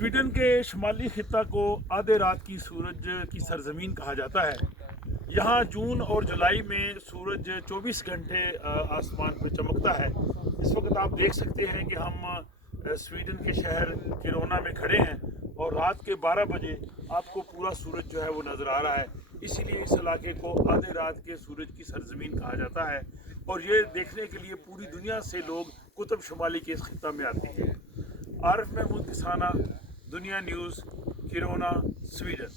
Sweden के शुमाली खित्ता को आधे रात की सूरज की सरजमीन कहा जाता है। यहाँ जून और जुलाई में सूरज 24 घंटे आसमान पर चमकता है। इस वक्त आप देख सकते हैं कि हम स्वीडन के शहर किरोना में खड़े हैं और रात के 12 बजे आपको पूरा सूरज जो है वो नज़र आ रहा है। इसीलिए इस इलाके को आधे रात के सूरज की सरजमीन कहा जाता है और ये देखने के लिए पूरी दुनिया से लोग कुतुब शुमाली के इस खित्ता में आते हैं। आरिफ महमूद किसाना, दुनिया न्यूज़, किरोना, स्वीडन।